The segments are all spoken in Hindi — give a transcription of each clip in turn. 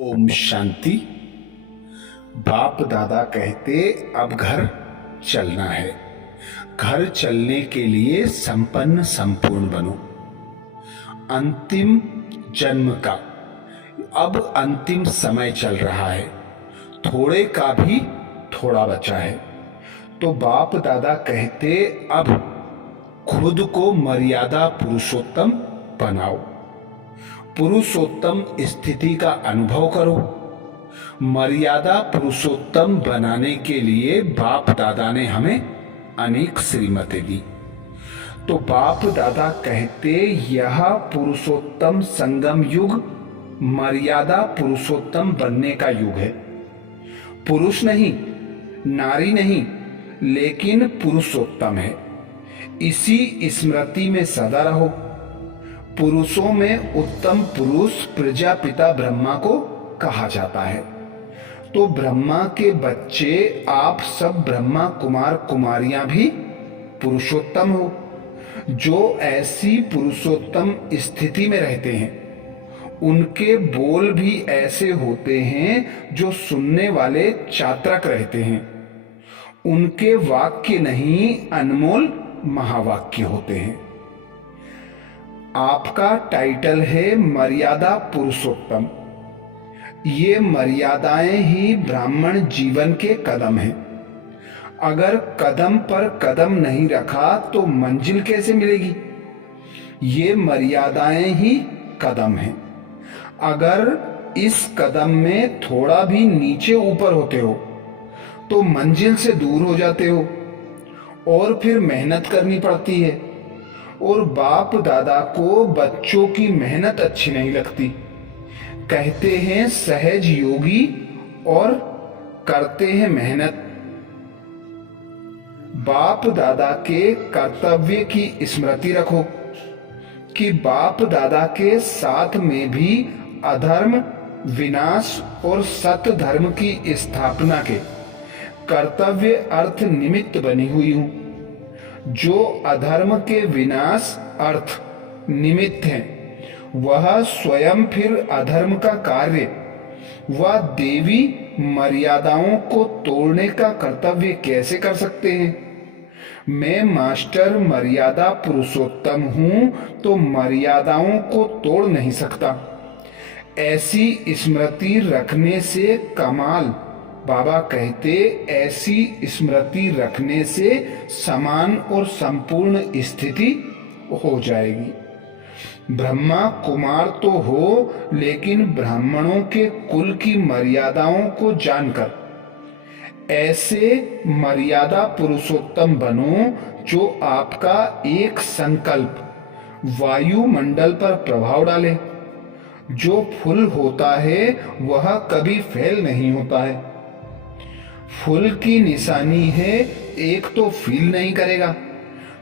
ओम शांति। बाप दादा कहते अब घर चलना है। घर चलने के लिए संपन्न संपूर्ण बनो। अंतिम जन्म का अब अंतिम समय चल रहा है। थोड़े का भी थोड़ा बचा है। तो बाप दादा कहते अब खुद को मर्यादा पुरुषोत्तम बनाओ। पुरुषोत्तम स्थिति का अनुभव करो। मर्यादा पुरुषोत्तम बनाने के लिए बाप दादा ने हमें अनेक श्रीमतें दी। तो बाप दादा कहते यह पुरुषोत्तम संगम युग मर्यादा पुरुषोत्तम बनने का युग है। पुरुष नहीं, नारी नहीं, लेकिन पुरुषोत्तम है। इसी स्मृति में सदा रहो। पुरुषों में उत्तम पुरुष प्रजापिता ब्रह्मा को कहा जाता है। तो ब्रह्मा के बच्चे आप सब ब्रह्मा कुमार कुमारियां भी पुरुषोत्तम हो। जो ऐसी पुरुषोत्तम स्थिति में रहते हैं उनके बोल भी ऐसे होते हैं जो सुनने वाले चात्रक रहते हैं। उनके वाक्य नहीं अनमोल महावाक्य होते हैं। आपका टाइटल है मर्यादा पुरुषोत्तम। ये मर्यादाएं ही ब्राह्मण जीवन के कदम हैं। अगर कदम पर कदम नहीं रखा तो मंजिल कैसे मिलेगी? ये मर्यादाएं ही कदम हैं। अगर इस कदम में थोड़ा भी नीचे ऊपर होते हो तो मंजिल से दूर हो जाते हो और फिर मेहनत करनी पड़ती है। और बाप दादा को बच्चों की मेहनत अच्छी नहीं लगती। कहते हैं सहज योगी और करते हैं मेहनत। बाप दादा के कर्तव्य की स्मृति रखो कि बाप दादा के साथ में भी अधर्म विनाश और सत्य धर्म की स्थापना के कर्तव्य अर्थ निमित्त बनी हुई हूं। जो अधर्म के विनाश अर्थ निमित्त हैं वह स्वयं फिर अधर्म का कार्य व देवी मर्यादाओं को तोड़ने का कर्तव्य कैसे कर सकते हैं? मैं मास्टर मर्यादा पुरुषोत्तम हूं तो मर्यादाओं को तोड़ नहीं सकता। ऐसी स्मृति रखने से कमाल। बाबा कहते ऐसी स्मृति रखने से समान और संपूर्ण स्थिति हो जाएगी। ब्रह्मा कुमार तो हो लेकिन ब्राह्मणों के कुल की मर्यादाओं को जानकर ऐसे मर्यादा पुरुषोत्तम बनो जो आपका एक संकल्प वायुमंडल पर प्रभाव डाले। जो फूल होता है वह कभी फेल नहीं होता है। फूल की निशानी है एक तो फील नहीं करेगा,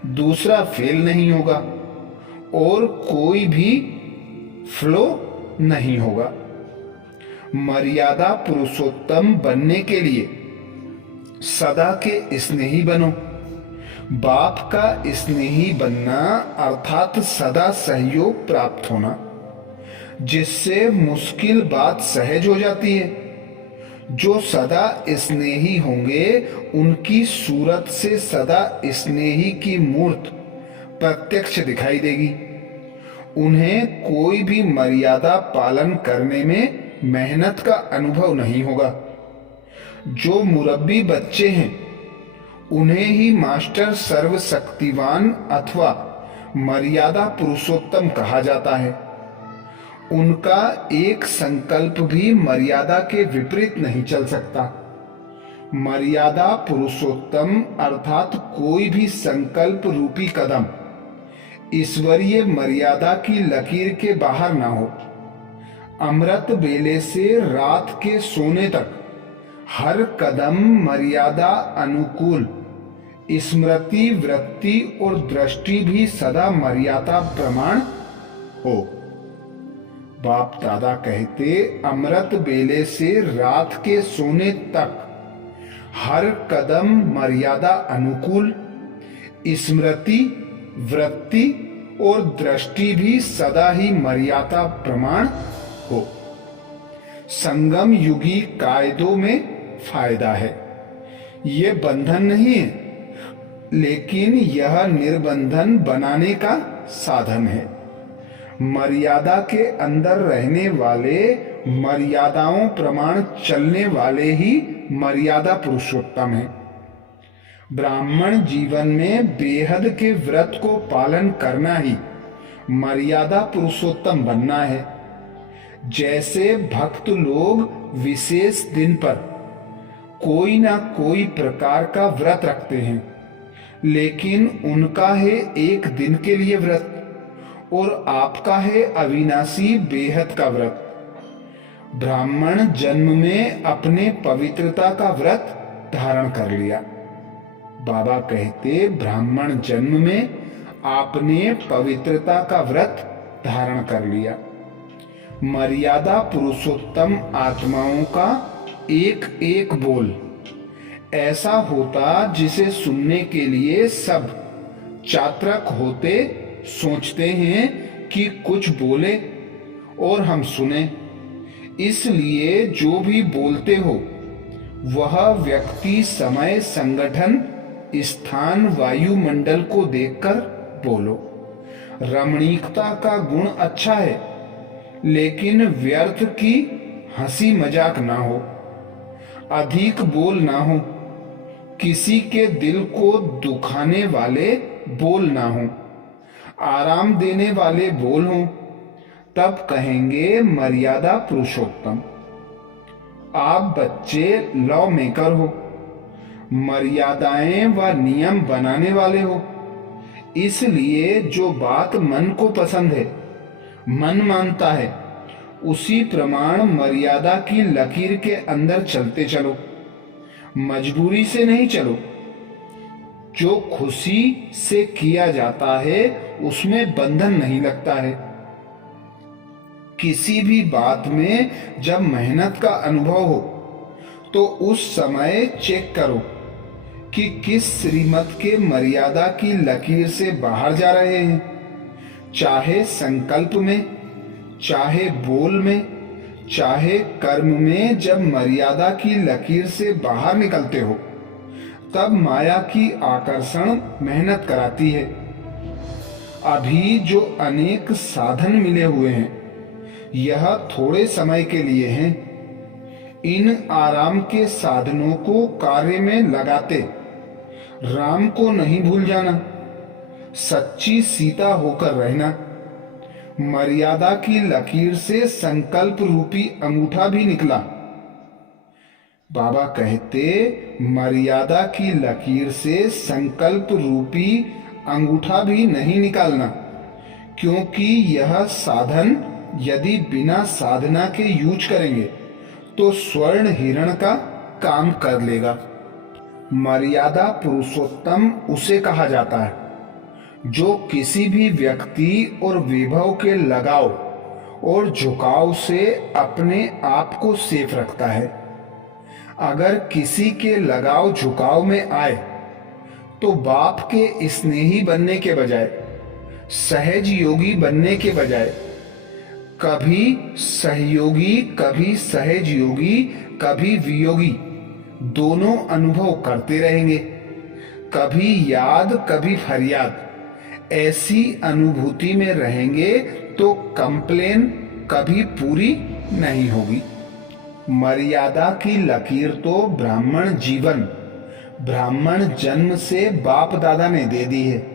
दूसरा फेल नहीं होगा और कोई भी फ्लो नहीं होगा। मर्यादा पुरुषोत्तम बनने के लिए सदा के स्नेही बनो। बाप का स्नेही बनना अर्थात सदा सहयोग प्राप्त होना, जिससे मुश्किल बात सहज हो जाती है। जो सदा स्नेही होंगे उनकी सूरत से सदा स्नेही की मूर्त प्रत्यक्ष दिखाई देगी। उन्हें कोई भी मर्यादा पालन करने में मेहनत का अनुभव नहीं होगा। जो मुरब्बी बच्चे हैं उन्हें ही मास्टर सर्वशक्तिवान अथवा मर्यादा पुरुषोत्तम कहा जाता है। उनका एक संकल्प भी मर्यादा के विपरीत नहीं चल सकता। मर्यादा पुरुषोत्तम अर्थात कोई भी संकल्प रूपी कदम ईश्वरीय मर्यादा की लकीर के बाहर ना हो। अमृत बेले से रात के सोने तक हर कदम मर्यादा अनुकूल स्मृति वृत्ति और दृष्टि भी सदा मर्यादा प्रमाण हो। बाप दादा कहते अमृत बेले से रात के सोने तक हर कदम मर्यादा अनुकूल स्मृति वृत्ति और दृष्टि भी सदा ही मर्यादा प्रमाण हो। संगम युगी कायदों में फायदा है। ये बंधन नहीं है, लेकिन यह निर्बंधन बनाने का साधन है। मर्यादा के अंदर रहने वाले, मर्यादाओं प्रमाण चलने वाले ही मर्यादा पुरुषोत्तम है। ब्राह्मण जीवन में बेहद के व्रत को पालन करना ही मर्यादा पुरुषोत्तम बनना है। जैसे भक्त लोग विशेष दिन पर कोई ना कोई प्रकार का व्रत रखते हैं, लेकिन उनका है एक दिन के लिए व्रत और आपका है अविनाशी बेहद का व्रत। ब्राह्मण जन्म में अपने पवित्रता का व्रत धारण कर लिया। बाबा कहते, ब्राह्मण जन्म में आपने पवित्रता का व्रत धारण कर लिया। मर्यादा पुरुषोत्तम आत्माओं का एक एक बोल ऐसा होता जिसे सुनने के लिए सब चातक होते, सोचते हैं कि कुछ बोले और हम सुने। इसलिए जो भी बोलते हो वह व्यक्ति, समय, संगठन, स्थान, वायुमंडल को देखकर बोलो। रमणीकता का गुण अच्छा है, लेकिन व्यर्थ की हंसी मजाक ना हो, अधिक बोल ना हो, किसी के दिल को दुखाने वाले बोल ना हो, आराम देने वाले बोल हो, तब कहेंगे मर्यादा पुरुषोत्तम। आप बच्चे लॉ मेकर हो, मर्यादाएं व नियम बनाने वाले हो। इसलिए जो बात मन को पसंद है, मन मानता है, उसी प्रमाण मर्यादा की लकीर के अंदर चलते चलो, मजबूरी से नहीं चलो। जो खुशी से किया जाता है उसमें बंधन नहीं लगता है। किसी भी बात में जब मेहनत का अनुभव हो तो उस समय चेक करो कि किस श्रीमत के मर्यादा की लकीर से बाहर जा रहे हैं। चाहे संकल्प में, चाहे बोल में, चाहे कर्म में, जब मर्यादा की लकीर से बाहर निकलते हो तब माया की आकर्षण मेहनत कराती है। अभी जो अनेक साधन मिले हुए हैं यह थोड़े समय के लिए हैं। इन आराम के साधनों को कार्य में लगाते राम को नहीं भूल जाना, सच्ची सीता होकर रहना। मर्यादा की लकीर से संकल्प रूपी अंगूठा भी निकला। बाबा कहते, मर्यादा की लकीर से संकल्प रूपी अंगूठा भी नहीं निकालना, क्योंकि यह साधन यदि बिना साधना के यूज करेंगे तो स्वर्ण हिरण का काम कर लेगा। मर्यादा पुरुषोत्तम उसे कहा जाता है जो किसी भी व्यक्ति और विभव के लगाव और झुकाव से अपने आप को सेफ रखता है। अगर किसी के लगाव झुकाव में आए तो बाप के स्नेही बनने के बजाय, सहज योगी बनने के बजाय, कभी सहयोगी, कभी सहज योगी, कभी वियोगी दोनों अनुभव करते रहेंगे। कभी याद, कभी फरियाद, ऐसी अनुभूति में रहेंगे तो कंप्लेन कभी पूरी नहीं होगी। मर्यादा की लकीर तो ब्राह्मण जीवन, ब्राह्मण जन्म से बाप दादा ने दे दी है।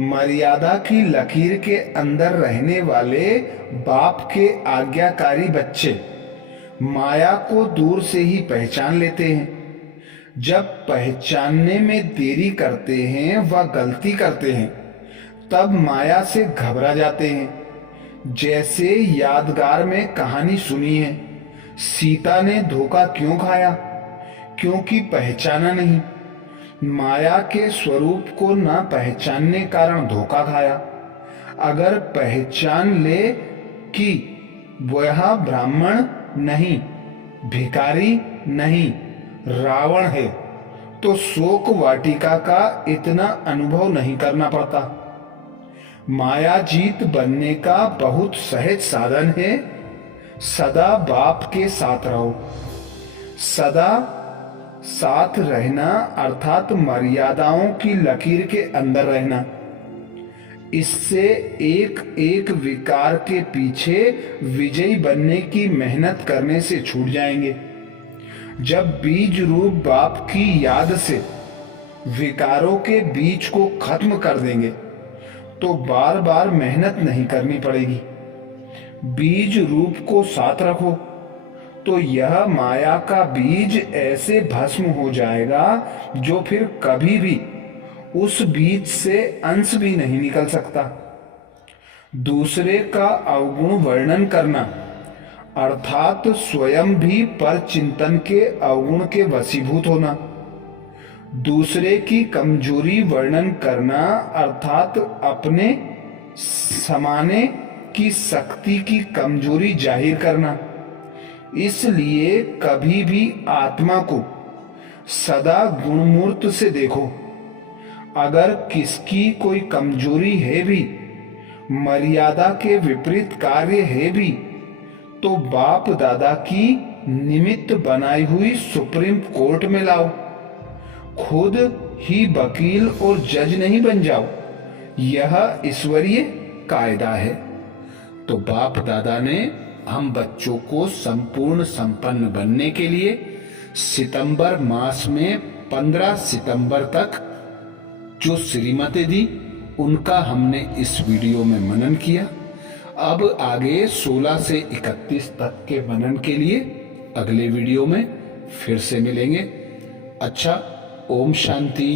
मर्यादा की लकीर के अंदर रहने वाले बाप के आज्ञाकारी बच्चे माया को दूर से ही पहचान लेते हैं। जब पहचानने में देरी करते हैं व गलती करते हैं तब माया से घबरा जाते हैं। जैसे यादगार में कहानी सुनी है, सीता ने धोखा क्यों खाया? क्योंकि पहचाना नहीं। माया के स्वरूप को ना पहचानने कारण धोखा खाया। अगर पहचान ले कि वह ब्राह्मण नहीं, भिखारी नहीं, रावण है, तो शोक वाटिका का इतना अनुभव नहीं करना पड़ता। माया जीत बनने का बहुत सहज साधन है। सदा बाप के साथ रहो। सदा साथ रहना अर्थात मर्यादाओं की लकीर के अंदर रहना। इससे एक एक विकार के पीछे विजयी बनने की मेहनत करने से छूट जाएंगे। जब बीज रूप बाप की याद से विकारों के बीज को खत्म कर देंगे तो बार बार मेहनत नहीं करनी पड़ेगी। बीज रूप को साथ रखो तो यह माया का बीज ऐसे भस्म हो जाएगा जो फिर कभी भी उस बीज से अंश भी नहीं निकल सकता। दूसरे का अवगुण वर्णन करना अर्थात स्वयं भी पर चिंतन के अवगुण के वशीभूत होना। दूसरे की कमजोरी वर्णन करना अर्थात अपने समाने की शक्ति की कमजोरी जाहिर करना। इसलिए कभी भी आत्मा को सदा गुणमूर्त से देखो। अगर किसकी कोई कमजोरी है भी, मर्यादा के विपरीत कार्य है भी, तो बाप दादा की निमित्त बनाई हुई सुप्रीम कोर्ट में लाओ। खुद ही वकील और जज नहीं बन जाओ। यह ईश्वरीय कायदा है। तो बाप दादा ने हम बच्चों को संपूर्ण संपन्न बनने के लिए सितंबर मास में 15 सितंबर तक जो श्रीमतें दी उनका हमने इस वीडियो में मनन किया। अब आगे 16 से 31 तक के मनन के लिए अगले वीडियो में फिर से मिलेंगे। अच्छा, ओम शांति।